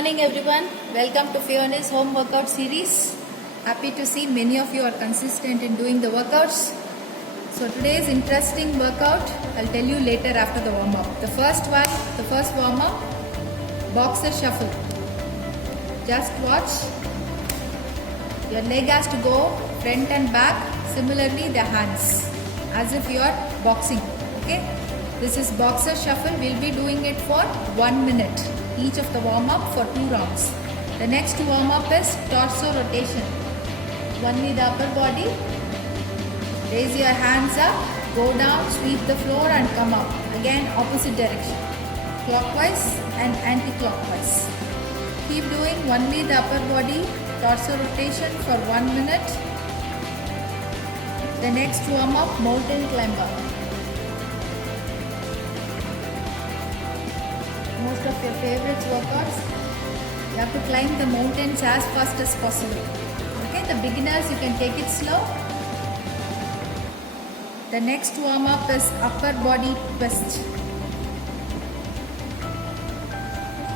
morning everyone. Welcome to Fiona's home workout series. Happy to see many of you are consistent in doing the workouts. So today's interesting workout, I'll tell you later after the warm up. The first warm up, boxer shuffle. Just watch. Your leg has to go front and back. Similarly the hands, as if you are boxing. Okay. This is boxer shuffle. We'll be doing it for 1 minute. Each of the warm up for 2 rounds. The next warm up is torso rotation. Only the upper body. Raise your hands up, go down, sweep the floor and come up. Again opposite direction. Clockwise and anti-clockwise. Keep doing only the upper body torso rotation for 1 minute. The next warm up, mountain climber. Most of your favorites workouts, you have to climb the mountains as fast as possible. Okay, the beginners, you can take it slow. The next warm up is upper body twist.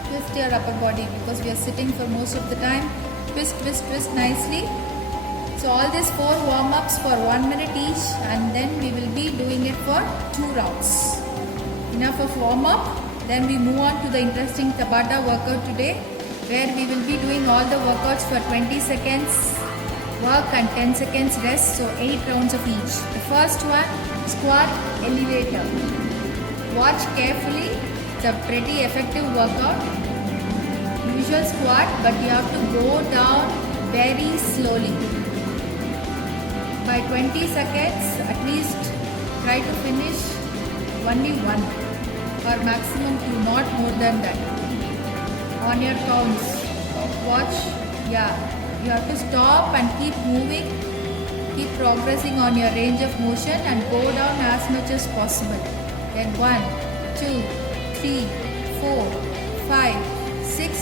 Twist your upper body because we are sitting for most of the time. Twist, twist, twist nicely. So all these 4 warm ups for 1 minute each, and then we will be doing it for 2 rounds. Enough of warm up. Then we move on to the interesting Tabata workout today, where we will be doing all the workouts for 20 seconds work and 10 seconds rest, so 8 rounds of each. The first one, squat elevator. Watch carefully, it's a pretty effective workout. Usual squat, but you have to go down very slowly. By 20 seconds, at least try to finish only 1. Or maximum 2, not more than that. On your counts, watch, you have to stop and keep moving, keep progressing on your range of motion and go down as much as possible. Then 1, 2, 3, 4, 5, 6,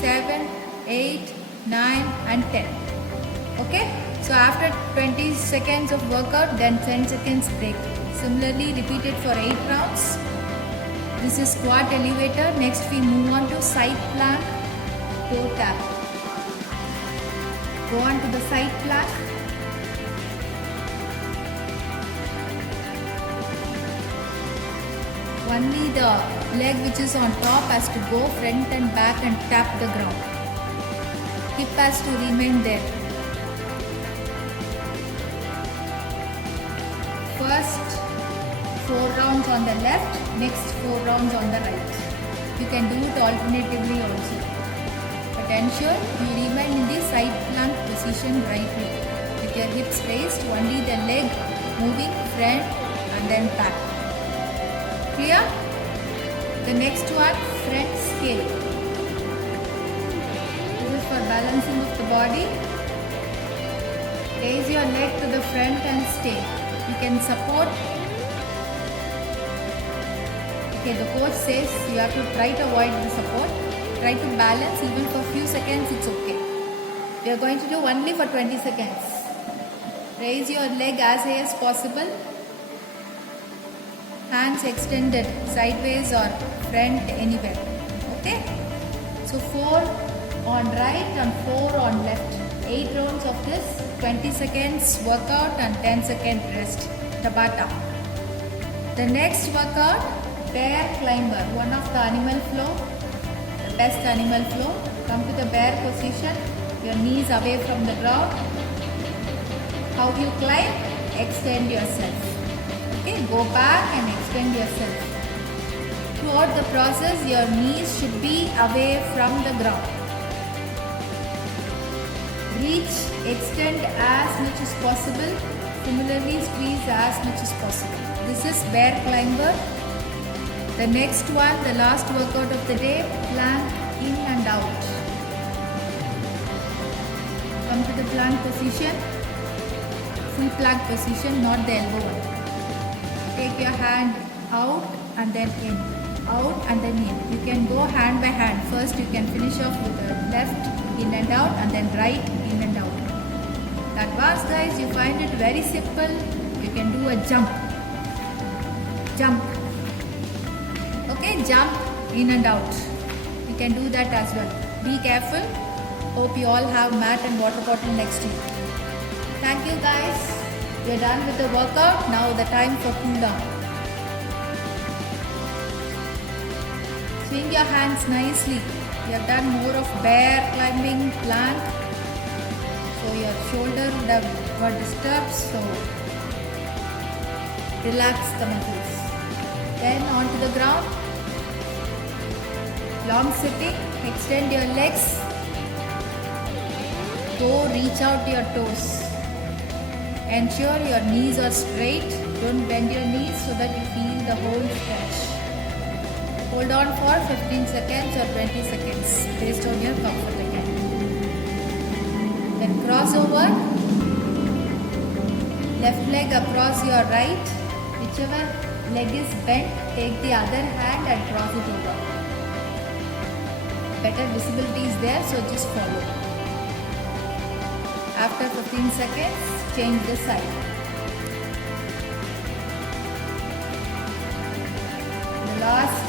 7, 8, 9 and 10. Okay? So after 20 seconds of workout, then 10 seconds break. Similarly, repeat it for 8 rounds. This is squat elevator. Next we move on to side plank, toe tap. Go on to the side plank. Only the leg which is on top has to go front and back and tap the ground. Hip has to remain there. First 4 rounds on the left, next 4 rounds on the right. You can do it alternatively also. But ensure you remain in the side plank position right way. With your hips raised, only the leg moving front and then back. Clear? The next one, front scale. This is for balancing of the body. Raise your leg to the front and stay. You can support. Okay, the coach says you have to try to avoid the support. Try to balance even for a few seconds, it's okay. We are going to do only for 20 seconds. Raise your leg as high as possible. Hands extended sideways or front, anywhere. Okay? So 4 on right and 4 on left. 8 rounds of this, 20 seconds workout and 10 second rest. Tabata. The next workout, bear climber, one of the animal flow, the best animal flow. Come to the bear position, your knees away from the ground. How you climb? Extend yourself. Okay, go back and extend yourself. Throughout the process, your knees should be away from the ground. Reach, extend as much as possible. Similarly, squeeze as much as possible. This is bear climber. The next one, the last workout of the day, plank in and out. Come to the plank position, full plank position, not the elbow one. Take your hand out and then in, out and then in. You can go hand by hand. First you can finish off with the left in and out and then right in and out. The advanced guys, you find it very simple. You can do a jump. Jump. Okay, jump in and out. You can do that as well. Be careful. Hope you all have mat and water bottle next to you. Thank you guys. We are done with the workout. Now the time for cool down. Swing your hands nicely. We have done more of bear climbing, plank. So your shoulder would have got disturbed. So relax the muscles. Then onto the ground. Long sitting. Extend your legs. Go reach out your toes. Ensure your knees are straight. Don't bend your knees so that you feel the whole stretch. Hold on for 15 seconds or 20 seconds based on your comfort again. Then cross over. Left leg across your right. Whichever leg is bent, take the other hand and cross it over. Better visibility is there, so just follow. After 15 seconds, change the side. The last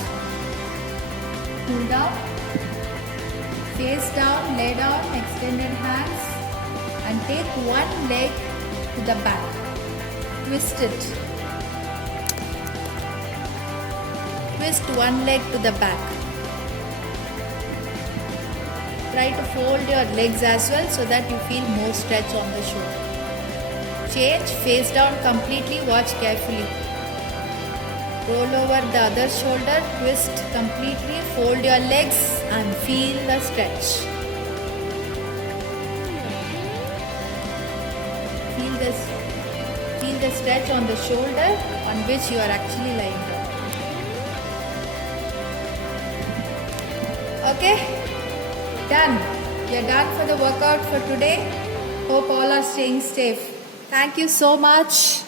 cool down. Face down, lay down, extended hands and take one leg to the back. Twist it. Twist one leg to the back. Try to fold your legs as well so that you feel more stretch on the shoulder. Change face down completely, watch carefully. Roll over the other shoulder, twist completely, fold your legs and feel the stretch. Feel the stretch on the shoulder on which you are actually lying down. Okay? Done. We are done for the workout for today. Hope all are staying safe. Thank you so much.